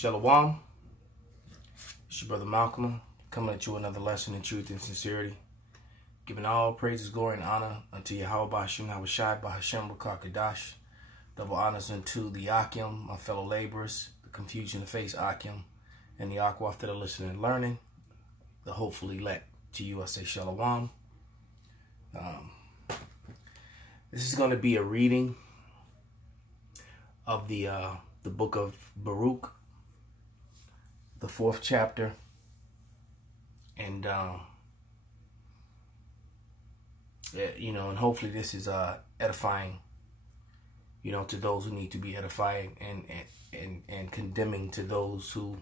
Shalom. It's your brother Malcolm coming at you with another lesson in truth and sincerity. Giving all praises, glory, and honor unto Yahweh Ba'Hashem, Hawashai, Ba'Hashem, Rakakadash. Double honors unto the Akim, my fellow laborers, the confusion to face Akim, and the Akwaf that are listening and learning, the hopefully elect. To you I say Shalom. This is going to be a reading of the book of Baruch, the 4th chapter, and and hopefully this is edifying, to those who need to be edifying, and condemning to those who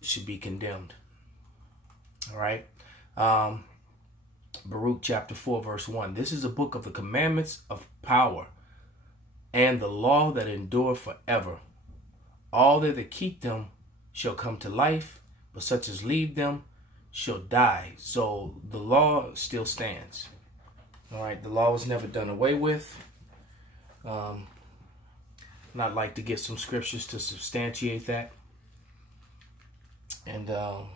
should be condemned. All right. Baruch chapter 4 verse 1. This is a book of the commandments of power and the law that endure forever. All that keep them shall come to life, but such as leave them shall die. So the law still stands. All right. The law was never done away with. And I'd like to get some scriptures to substantiate that. And so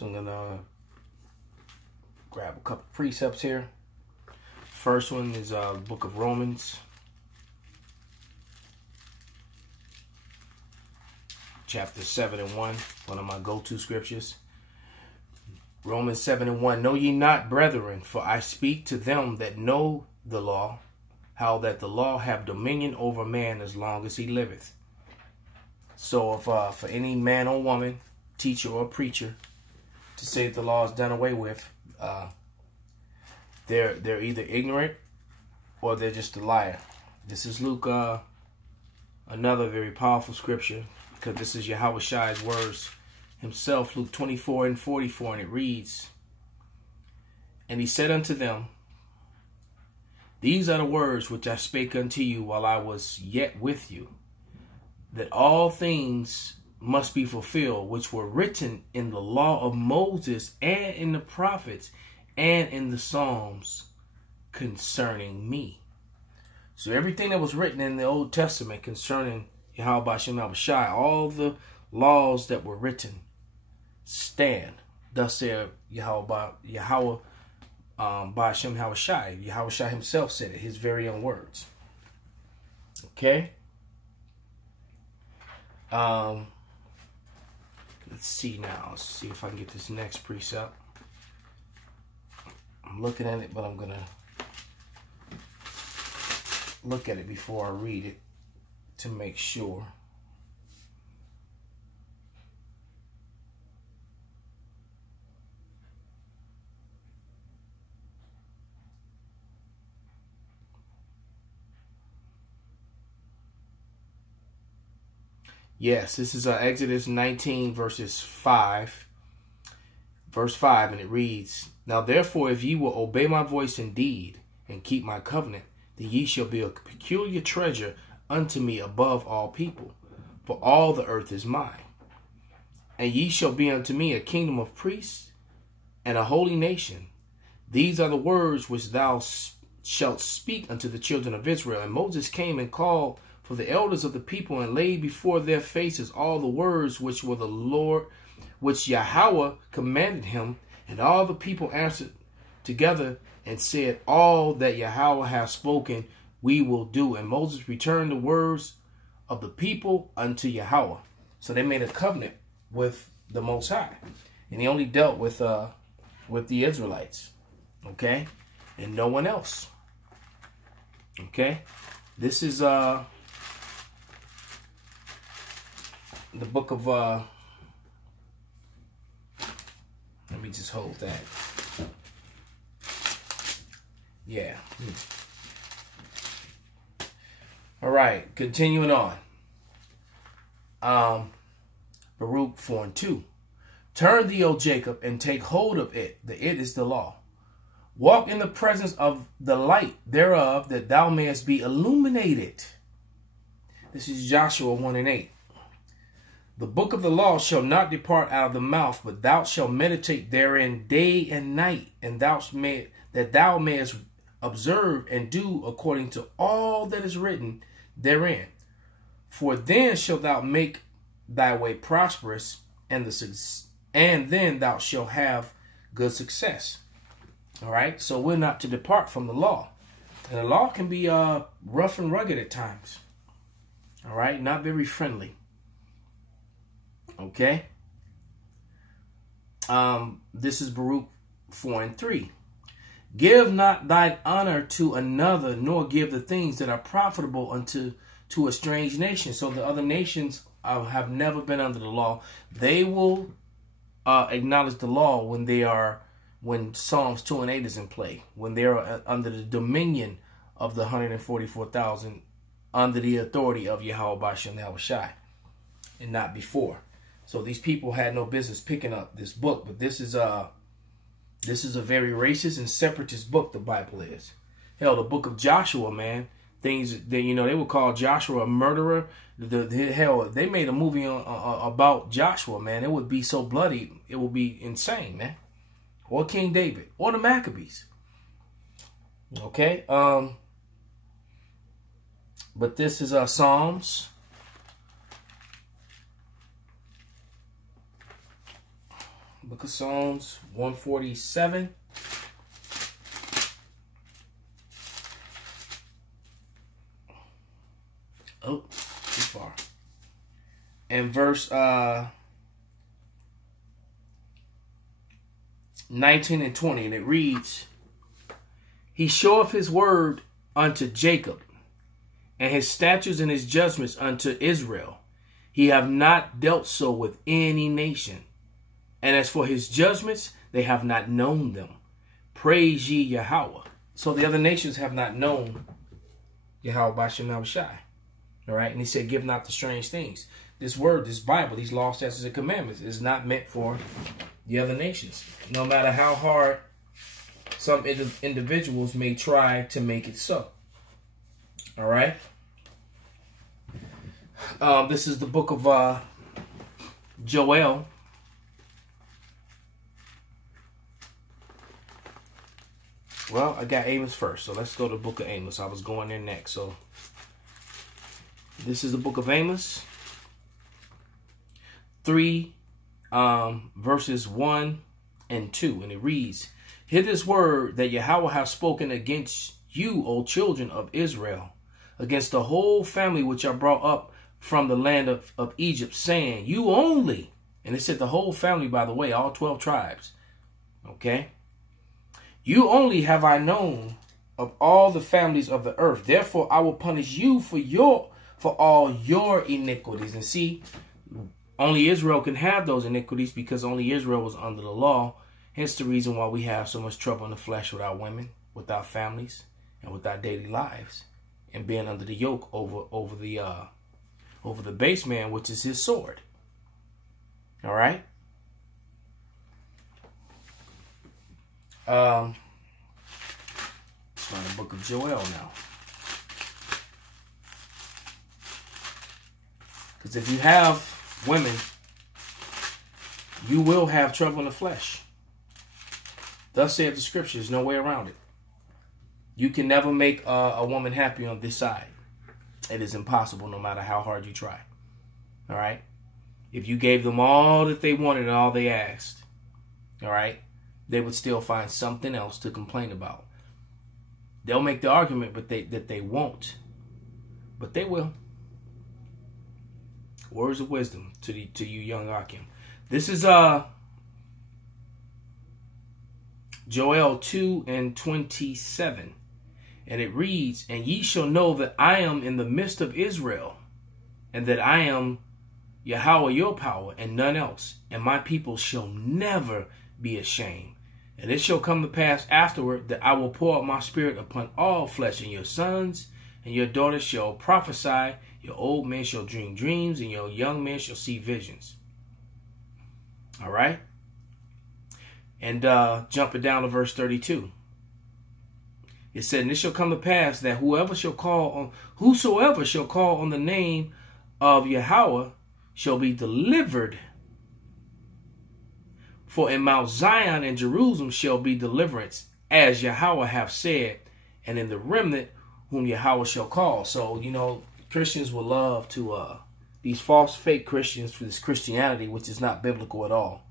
I'm going to grab a couple precepts here. First one is the book of Romans, chapter 7 and 1, one of my go-to scriptures. Romans 7 and 1, know ye not, brethren, for I speak to them that know the law, how that the law have dominion over man as long as he liveth. So if for any man or woman, teacher or preacher, to say that the law is done away with, they're either ignorant or they're just a liar. This is Luke, another very powerful scripture, because this is Yahweh Shai's words himself, Luke 24 and 44, and it reads, and he said unto them, these are the words which I spake unto you while I was yet with you, that all things must be fulfilled which were written in the law of Moses and in the prophets and in the Psalms concerning me. So everything that was written in the Old Testament concerning Yahweh Ba'Hashem Hawashai, all the laws that were written stand. Thus said Yahweh Ba'Hashem Hawashai. Yahweh Shai himself said it, his very own words. Okay. Let's see now. Let's see if I can get this next precept. I'm looking at it, but I'm going to look at it before I read it to make sure. Yes, this is Exodus 19 verse 5, and it reads, now therefore, if ye will obey my voice indeed, and keep my covenant, then ye shall be a peculiar treasure unto me above all people, for all the earth is mine. And ye shall be unto me a kingdom of priests and a holy nation. These are the words which thou shalt speak unto the children of Israel. And Moses came and called for the elders of the people, and laid before their faces all the words which were the Lord, which Yahweh commanded him. And all the people answered together and said, all that Yahweh hath spoken, we will do. And Moses returned the words of the people unto Yahweh. So they made a covenant with the Most High, and he only dealt with the Israelites, okay, and no one else. Okay, this is the book of, let me just hold that. Yeah. All right, continuing on. Baruch 4 and 2. Turn thee, O Jacob, and take hold of it. The it is the law. Walk in the presence of the light thereof, that thou mayest be illuminated. This is Joshua 1 and 8. The book of the law shall not depart out of the mouth, but thou shalt meditate therein day and night, and that thou mayest observe and do according to all that is written therein. For then shalt thou make thy way prosperous, and then thou shalt have good success. All right, so we're not to depart from the law. And the law can be rough and rugged at times. All right, not very friendly. Okay. This is Baruch 4:3. Give not thine honor to another, nor give the things that are profitable to a strange nation. So the other nations have never been under the law. They will acknowledge the law when Psalms 2:8 is in play, when they are under the dominion of the 144,000, under the authority of Yahweh Ba'ashem Yahushai, and not before. So these people had no business picking up this book, but this is a very racist and separatist book. The Bible is. Hell, the book of Joshua, man. Things that they would call Joshua a murderer. Hell, they made a movie about Joshua, man. It would be so bloody, it would be insane, man. Or King David, or the Maccabees. Okay, but this is Psalms. Book of Psalms 147. Oh, too far. And verse 19 and 20, and it reads, He showeth his word unto Jacob, and his statutes and his judgments unto Israel. He have not dealt so with any nation. And as for his judgments, they have not known them. Praise ye Yahweh. So the other nations have not known Yahweh Ba'ashem Yahushai. All right. And he said, give not the strange things. This word, this Bible, these laws, statutes, and commandments is not meant for the other nations. No matter how hard some individuals may try to make it so. All right. This is the book of Joel. Well, I got Amos first, so let's go to the book of Amos. I was going there next. So this is the book of Amos 3, verses 1 and 2. And it reads, Hear this word that Yahweh hath spoken against you, O children of Israel, against the whole family which are brought up from the land of Egypt, saying, You only, and it said the whole family, by the way, all 12 tribes, okay? You only have I known of all the families of the earth. Therefore, I will punish you for all your iniquities. And see, only Israel can have those iniquities because only Israel was under the law. Hence the reason why we have so much trouble in the flesh with our women, with our families, and with our daily lives, and being under the yoke over the base man, which is his sword. All right. It's on the book of Joel now. Because if you have women, you will have trouble in the flesh. Thus saith the scripture, there's no way around it. You can never make a woman happy on this side. It is impossible no matter how hard you try. All right? If you gave them all that they wanted and all they asked, all right, they would still find something else to complain about. They'll make the argument that they won't. But they will. Words of wisdom to you young Akim. This is Joel 2:27. And it reads, And ye shall know that I am in the midst of Israel, and that I am Yahweh your power, and none else. And my people shall never be ashamed. And it shall come to pass afterward that I will pour out my spirit upon all flesh, and your sons and your daughters shall prophesy, your old men shall dream dreams, and your young men shall see visions. All right. And jumping down to verse 32. It said, And it shall come to pass that whosoever shall call on the name of Yahweh shall be delivered. For in Mount Zion and Jerusalem shall be deliverance, as Yahweh hath said, and in the remnant whom Yahweh shall call. So, Christians will love to, these false fake Christians for this Christianity, which is not biblical at all.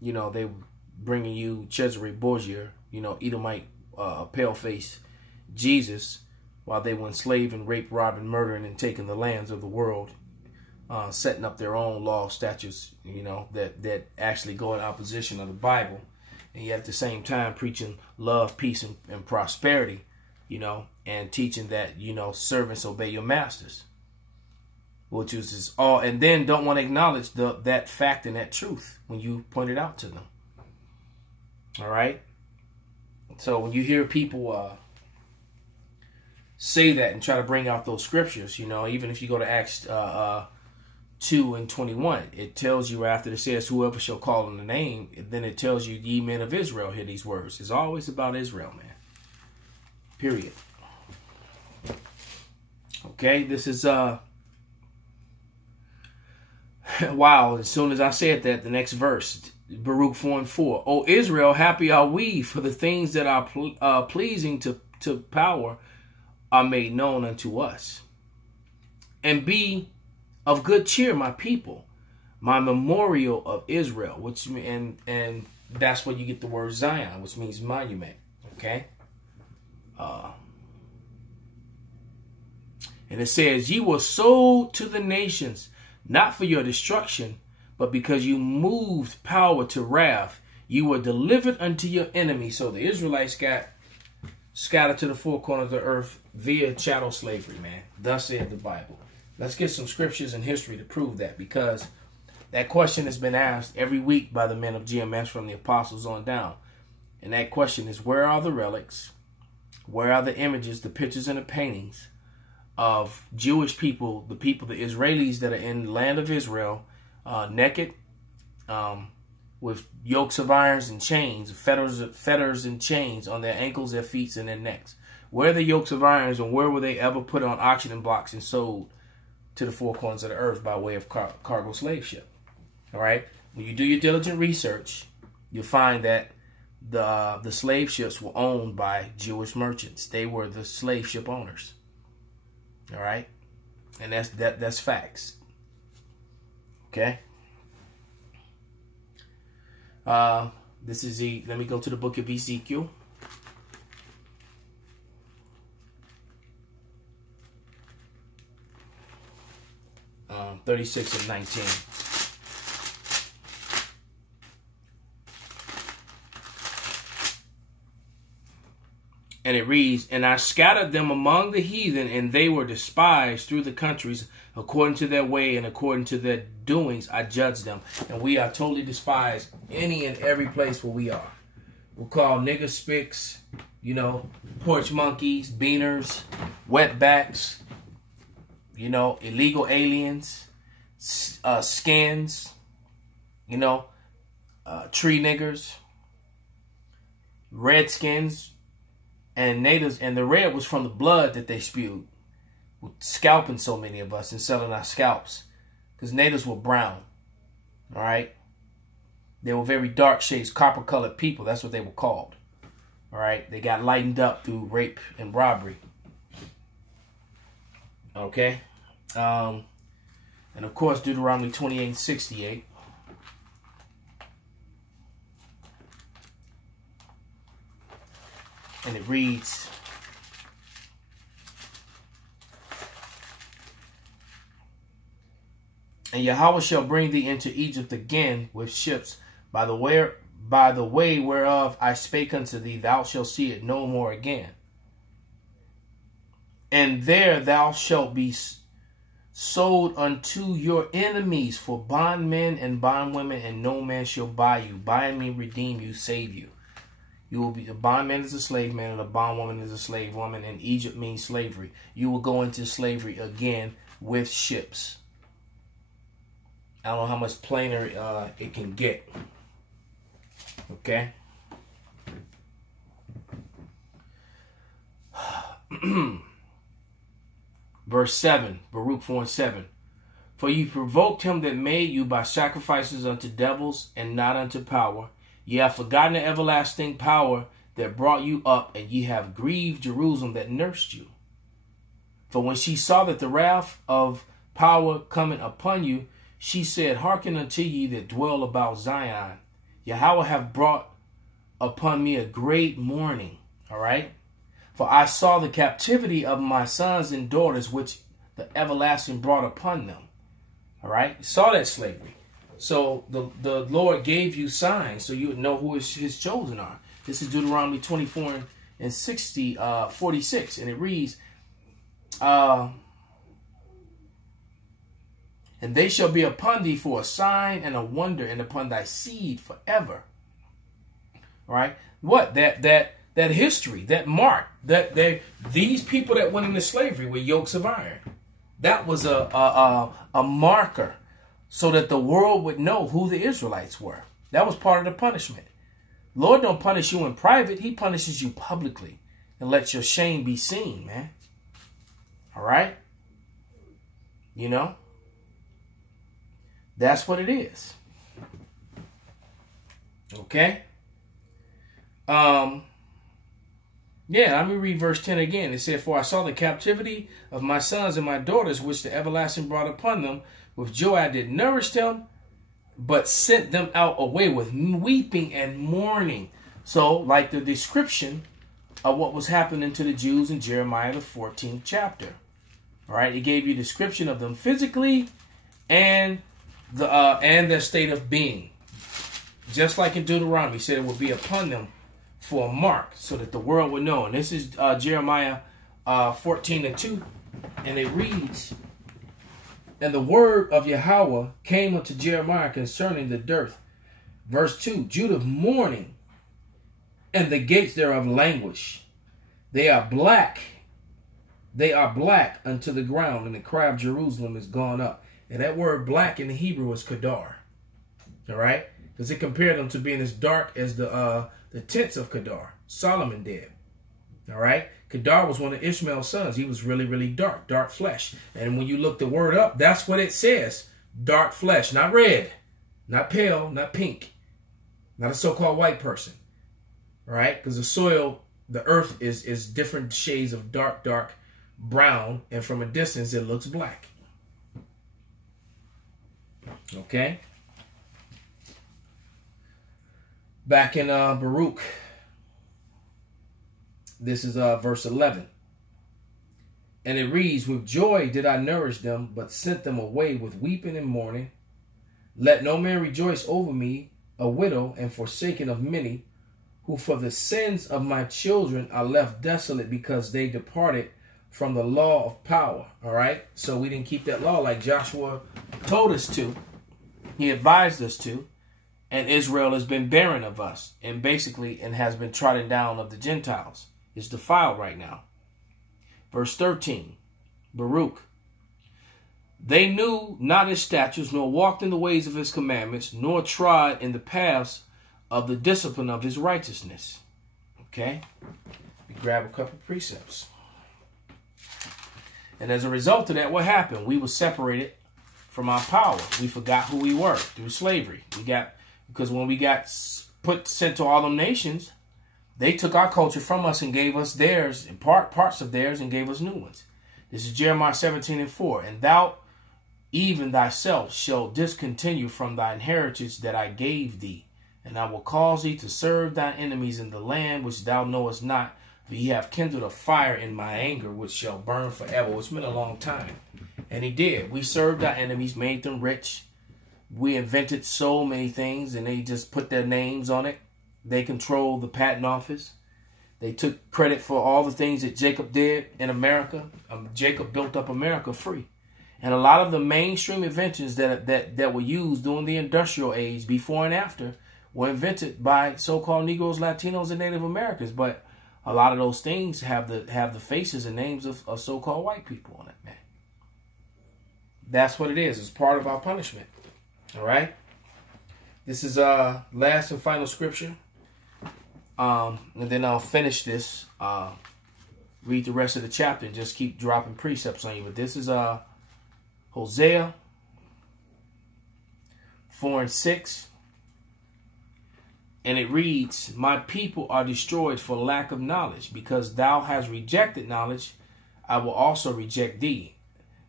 You know, they bringing you Cesare Borgia, you know, Edomite, pale-faced Jesus, while they were enslaving, rape, robbing, murdering, and taking the lands of the world, setting up their own law, statutes, you know, that actually go in opposition of the Bible. And yet at the same time preaching love, peace, and prosperity, you know, and teaching that, you know, servants obey your masters, which is just all, and then don't want to acknowledge that fact and that truth when you point it out to them. All right. So when you hear people say that and try to bring out those scriptures, you know, even if you go to Acts 2:21, it tells you after it says, whoever shall call on the name, then it tells you, ye men of Israel, hear these words. It's always about Israel, man. Period. Okay, this is wow. As soon as I said that, the next verse, Baruch 4:4. O Israel, happy are we, for the things that are pleasing to power are made known unto us. And be of good cheer, my people, my memorial of Israel, which and that's where you get the word Zion, which means monument. Okay. And it says, ye were sold to the nations, not for your destruction, but because you moved power to wrath, you were delivered unto your enemies. So the Israelites got scattered to the four corners of the earth via chattel slavery, man. Thus saith the Bible. Let's get some scriptures and history to prove that, because that question has been asked every week by the men of GMS from the apostles on down. And that question is, where are the relics? Where are the images, the pictures, and the paintings of Jewish people, the Israelis that are in the land of Israel, naked, with yokes of irons and chains, fetters and chains on their ankles, their feet, and their necks? Where are the yokes of irons, and where were they ever put on auction blocks and sold to the four corners of the earth by way of cargo slave ship? All right. When you do your diligent research, you'll find that the slave ships were owned by Jewish merchants. They were the slave ship owners. All right. And that's facts. Okay. This is let me go to the book of Ezekiel. Um, 36 and 19. And it reads, and I scattered them among the heathen, and they were despised through the countries, according to their way and according to their doings I judged them. And we are totally despised any and every place where we are. We're called nigger spicks, you know, porch monkeys, beaners, wetbacks, you know, illegal aliens, skins, you know, tree niggers, redskins, and natives. And the red was from the blood that they spewed, scalping so many of us and selling our scalps, because natives were brown. All right. They were very dark shades, copper colored people. That's what they were called. All right. They got lightened up through rape and robbery. Okay. And of course, Deuteronomy 28:68. And it reads, and Yahweh shall bring thee into Egypt again with ships by the way whereof I spake unto thee, thou shalt see it no more again. And there thou shalt be sold unto your enemies for bondmen and bondwomen, and no man shall buy you. Buy me, redeem you, save you. You will be, a bondman is a slave man, and a bondwoman is a slave woman, and Egypt means slavery. You will go into slavery again with ships. I don't know how much plainer it can get. Okay? Verse 7, Baruch 4:7. For you provoked him that made you by sacrifices unto devils and not unto power. Ye have forgotten the everlasting power that brought you up, and ye have grieved Jerusalem that nursed you. For when she saw that the wrath of power coming upon you, she said, hearken unto ye that dwell about Zion. Yahweh have brought upon me a great mourning. All right. For I saw the captivity of my sons and daughters, which the everlasting brought upon them. All right. You saw that slavery. So the Lord gave you signs so you would know who his chosen are. This is Deuteronomy 24 and 46. And it reads, and they shall be upon thee for a sign and a wonder, and upon thy seed forever. All right. What? That history, that mark, these people that went into slavery with yokes of iron. That was a marker so that the world would know who the Israelites were. That was part of the punishment. Lord don't punish you in private. He punishes you publicly and lets your shame be seen, man. All right? You know? That's what it is. Okay? Yeah, let me read verse 10 again. It said, for I saw the captivity of my sons and my daughters, which the everlasting brought upon them. With joy I did nourish them, but sent them out away with weeping and mourning. So, like the description of what was happening to the Jews in Jeremiah, the 14th chapter. All right, it gave you a description of them physically and their state of being. Just like in Deuteronomy, it said it would be upon them for a mark so that the world would know. And this is Jeremiah 14 and 2. And it reads, and the word of Yahweh came unto Jeremiah concerning the dearth. Verse 2, Judah mourning, and the gates thereof languish. They are black unto the ground, and the cry of Jerusalem is gone up. And that word black in the Hebrew is Kedar. All right? Because it compared them to being as dark as the tents of Kedar. Solomon did. All right? Kedar was one of Ishmael's sons. He was really, really dark, dark flesh. And when you look the word up, that's what it says. Dark flesh, not red, not pale, not pink, not a so-called white person. All right? Because the soil, the earth is different shades of dark, dark brown. And from a distance, it looks black. Okay? Back in Baruch, this is verse 11. And it reads, with joy did I nourish them, but sent them away with weeping and mourning. Let no man rejoice over me, a widow and forsaken of many, who for the sins of my children are left desolate, because they departed from the law of power. All right? So we didn't keep that law like Joshua told us to. He advised us to. And Israel has been barren of us, and has been trodden down of the Gentiles. It's defiled right now. Verse 13, Baruch. They knew not his statutes, nor walked in the ways of his commandments, nor trod in the paths of the discipline of his righteousness. Okay? We grab a couple precepts. And as a result of that, what happened? We were separated from our power. We forgot who we were through slavery. Because when we got sent to all them nations, they took our culture from us and gave us theirs, and parts of theirs, and gave us new ones. This is Jeremiah 17 and 4. And thou even thyself shalt discontinue from thy inheritance that I gave thee. And I will cause thee to serve thine enemies in the land which thou knowest not. For ye have kindled a fire in my anger, which shall burn forever. It's been a long time. And he did. We served our enemies, made them rich. We invented so many things, and they just put their names on it. They controlled the patent office. They took credit for all the things that Jacob did in America. Jacob built up America free. And a lot of the mainstream inventions that were used during the industrial age, before and after, were invented by so-called Negroes, Latinos, and Native Americans. But a lot of those things have the faces and names of so-called white people on it, man. That's what it is. It's part of our punishment. All right. This is last and final scripture. And then I'll finish this. Read the rest of the chapter and just keep dropping precepts on you. But this is Hosea 4 and 6. And it reads, my people are destroyed for lack of knowledge. Because thou hast rejected knowledge, I will also reject thee,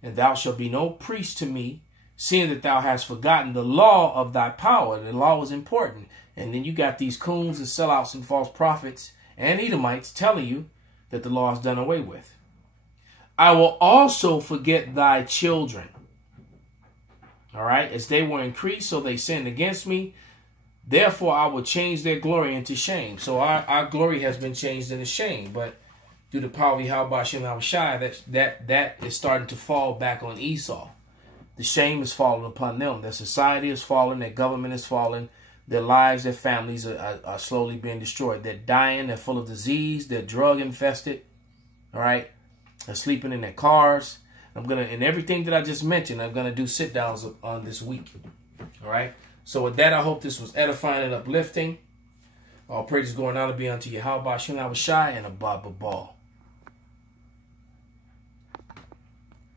and thou shalt be no priest to me, seeing that thou hast forgotten the law of thy power. The law was important. And then you got these coons and sellouts and false prophets and Edomites telling you that the law is done away with. I will also forget thy children. All right. As they were increased, so they sinned against me. Therefore, I will change their glory into shame. So our glory has been changed into shame. But through the power of Yahweh Hashem Shai, that is starting to fall back on Esau. The shame is falling upon them. Their society is falling. Their government is falling. Their lives, their families are slowly being destroyed. They're dying. They're full of disease. They're drug infested. All right. They're sleeping in their cars. And everything that I just mentioned, I'm going to do sit downs on this week. All right. So with that, I hope this was edifying and uplifting. All praises going out to be unto Yahweh Shem Shai and Abba Ball.